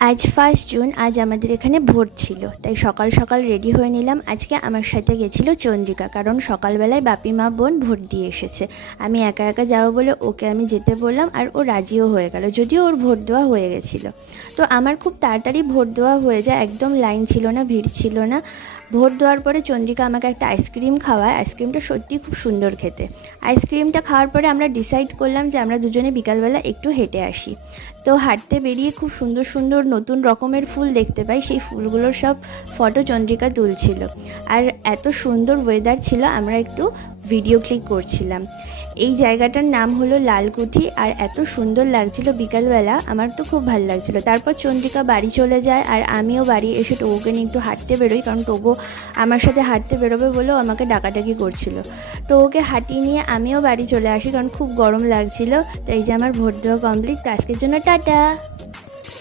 আজ 1 জুন, আজ আমাদের এখানে ভোট ছিল, তাই সকাল সকাল রেডি হয়ে নিলাম। আজকে আমার সাথে গেছিলো চন্দ্রিকা, কারণ সকালবেলায় বাপি মা বোন ভোট দিয়ে এসেছে। আমি একা একা যাবো বলে ওকে আমি যেতে বললাম, আর ও রাজিও হয়ে গেল, যদিও ওর ভোট দেওয়া হয়ে গেছিলো। তো আমার খুব তাড়াতাড়ি ভোট দেওয়া হয়ে যায়, একদম লাইন ছিল না, ভিড় ছিল না। ভোট দেওয়ার পরে চন্দ্রিকা আমাকে একটা আইসক্রিম খাওয়ায়। আইসক্রিমটা সত্যি খুব সুন্দর খেতে। আইসক্রিমটা খাওয়ার পরে আমরা ডিসাইড করলাম যে আমরা দুজনে বিকালবেলা একটু হেঁটে আসি। তো হাঁটতে বেরিয়ে খুব সুন্দর সুন্দর নতুন রকমের ফুল দেখতে পাই, সেই ফুলগুলোর সব ফটো চন্দ্রিকা তুলছিল। আর এত সুন্দর ওয়েদার ছিল, আমরা একটু ভিডিও ক্লিক করছিলাম। এই জায়গাটার নাম হলো লালকুঠি, আর এত সুন্দর লাগছিল বিকালবেলা, আমার তো খুব ভালো লাগছিল। তারপর চন্দ্রিকা বাড়ি চলে যায়, আর আমিও বাড়ি এসে টোগোকে নিয়ে একটু হাঁটতে বেরোই, কারণ টোগো আমার সাথে হাঁটতে বেরোবে বলেও আমাকে ডাকাডাকি করছিল। টোগোকে হাঁটিয়ে নিয়ে আমিও বাড়ি চলে আসি, কারণ খুব গরম লাগছিল। তো এই যে আমার ভোট দেওয়া কমপ্লিট। আজকের জন্য টাটা।